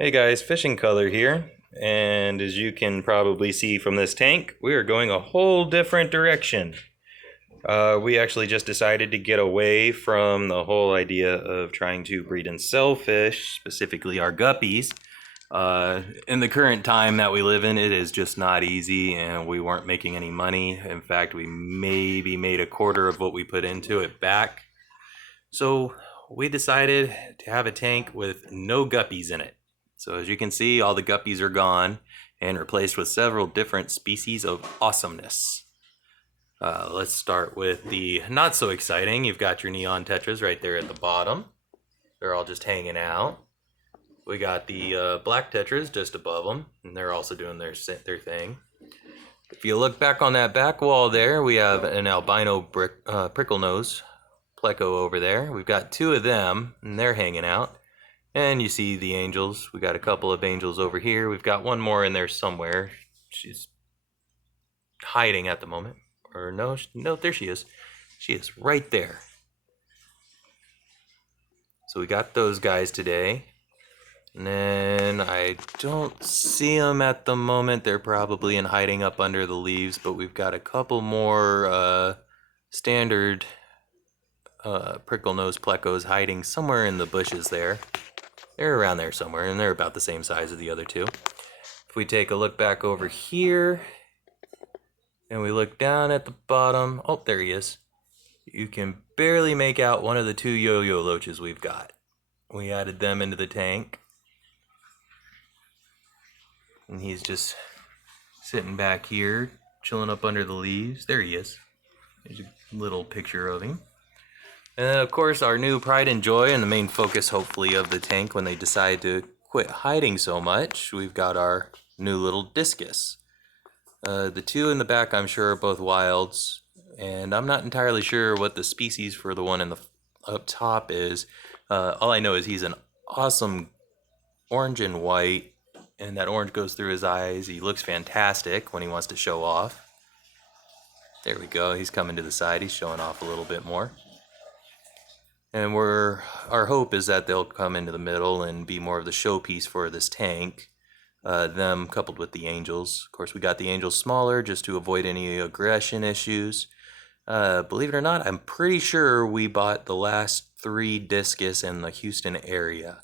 Hey guys, Fishing Color here, and as you can probably see from this tank, we are going a whole different direction. We actually just decided to get away from the whole idea of trying to breed and sell fish, specifically our guppies. In the current time that we live in, it is just not easy, and we weren't making any money. In fact, we maybe made a quarter of what we put into it back. So we decided to have a tank with no guppies in it. So as you can see, all the guppies are gone and replaced with several different species of awesomeness. Let's start with the not so exciting. You've got your neon tetras right there at the bottom. They're all just hanging out. We got the black tetras just above them, and they're also doing their thing. If you look back on that back wall there, we have an albino prickle nose pleco over there. We've got two of them, and they're hanging out. And you see the angels. We got a couple of angels over here. We've got one more in there somewhere. She's hiding at the moment. Or no, there she is. She is right there. So we got those guys today. And then I don't see them at the moment. They're probably in hiding up under the leaves, but we've got a couple more standard prickle nose plecos hiding somewhere in the bushes there. They're around there somewhere, and they're about the same size as the other two. If we take a look back over here, and we look down at the bottom, oh, there he is. You can barely make out one of the two yo-yo loaches we've got. We added them into the tank. And he's just sitting back here, chilling up under the leaves. There he is. There's a little picture of him. And of course, our new pride and joy, and the main focus, hopefully, of the tank when they decide to quit hiding so much, we've got our new little discus. The two in the back, I'm sure, are both wilds, and I'm not entirely sure what the species for the one in the up top is. All I know is he's an awesome orange and white, and that orange goes through his eyes. He looks fantastic when he wants to show off. There we go. He's coming to the side. He's showing off a little bit more. And our hope is that they'll come into the middle and be more of the showpiece for this tank. Them coupled with the angels. Of course, we got the angels smaller just to avoid any aggression issues. Believe it or not, I'm pretty sure we bought the last 3 discus in the Houston area.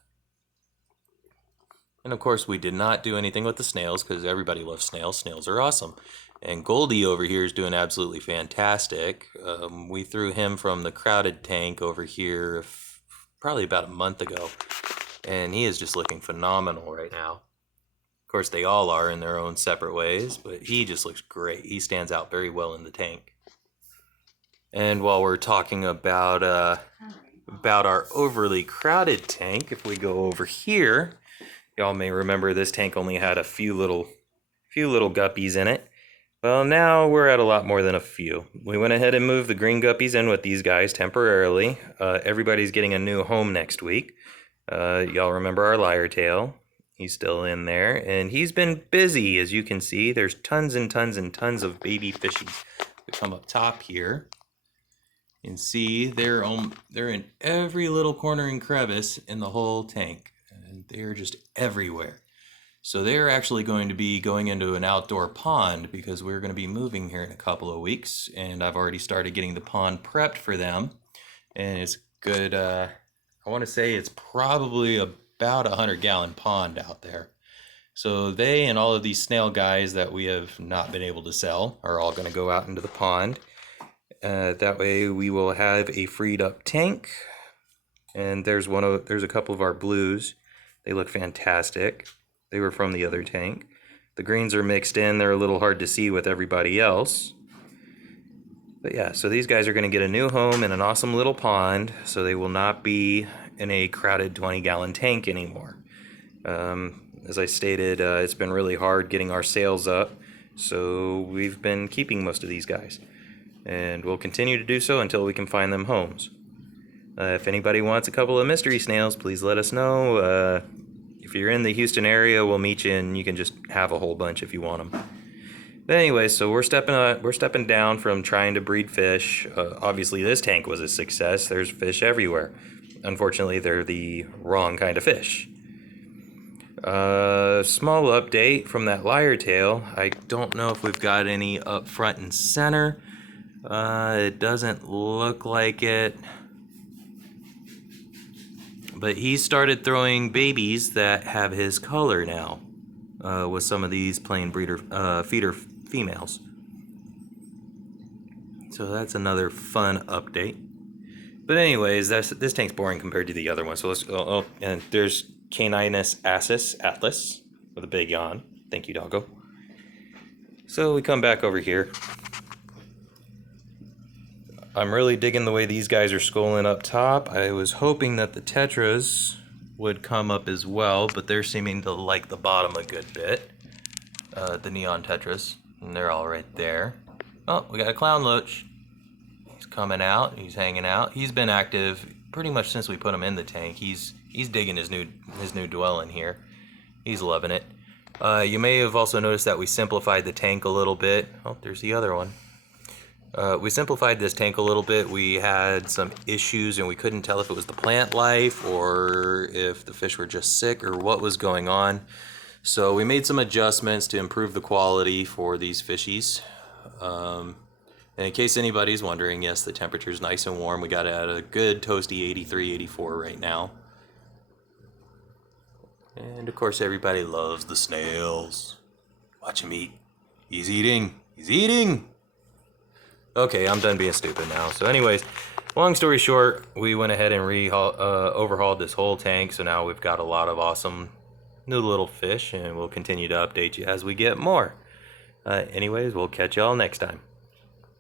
And of course, we did not do anything with the snails because everybody loves snails. Snails are awesome. And Goldie over here is doing absolutely fantastic. We threw him from the crowded tank over here probably about a month ago. And he is just looking phenomenal right now. Of course, they all are in their own separate ways, but he just looks great. He stands out very well in the tank. And while we're talking about our overly crowded tank, if we go over here, y'all may remember this tank only had a few little guppies in it. Well, now we're at a lot more than a few. We went ahead and moved the green guppies in with these guys temporarily. Everybody's getting a new home next week. Y'all remember our lyre tail. He's still in there, and he's been busy, as you can see. There's tons and tons and tons of baby fishies. We come up top here and see they're in every little corner and crevice in the whole tank, and they're just everywhere. So they're actually going to be going into an outdoor pond because we're going to be moving here in a couple of weeks, and I've already started getting the pond prepped for them. And it's good. I want to say it's probably about 100-gallon pond out there. So they and all of these snail guys that we have not been able to sell are all going to go out into the pond. That way we will have a freed up tank. And there's a couple of our blues. They look fantastic. They were from the other tank. The greens are mixed in. They're a little hard to see with everybody else. But yeah, so these guys are going to get a new home in an awesome little pond, so they will not be in a crowded 20-gallon tank anymore. As I stated, it's been really hard getting our sales up, so we've been keeping most of these guys. And we'll continue to do so until we can find them homes. If anybody wants a couple of mystery snails, please let us know. If you're in the Houston area, we'll meet you, and you can just have a whole bunch if you want them. But anyway, so we're stepping down from trying to breed fish. Obviously, this tank was a success. There's fish everywhere. Unfortunately, they're the wrong kind of fish. Small update from that lyre tail. I don't know if we've got any up front and center. It doesn't look like it. But he started throwing babies that have his color now, with some of these plain feeder females. So that's another fun update. But anyways, this tank's boring compared to the other one. So let's and there's Caninus Atlas with a big yawn. Thank you, doggo. So we come back over here. I'm really digging the way these guys are schooling up top. I was hoping that the Tetras would come up as well, but they're seeming to like the bottom a good bit. The Neon Tetras, and they're all right there. Oh, we got a Clown Loach. He's coming out, he's hanging out. He's been active pretty much since we put him in the tank. He's digging his new dwelling here. He's loving it. You may have also noticed that we simplified the tank a little bit. Oh, there's the other one. We simplified this tank a little bit. We had some issues and we couldn't tell if it was the plant life or if the fish were just sick or what was going on. So we made some adjustments to improve the quality for these fishies. And in case anybody's wondering, yes, the temperature's nice and warm. We got it at a good toasty 83, 84 right now. And of course everybody loves the snails. Watch him eat. He's eating. He's eating! Okay, I'm done being stupid now. So anyways, long story short, we went ahead and overhauled this whole tank. So now we've got a lot of awesome new little fish, and we'll continue to update you as we get more. Anyways, we'll catch y'all next time.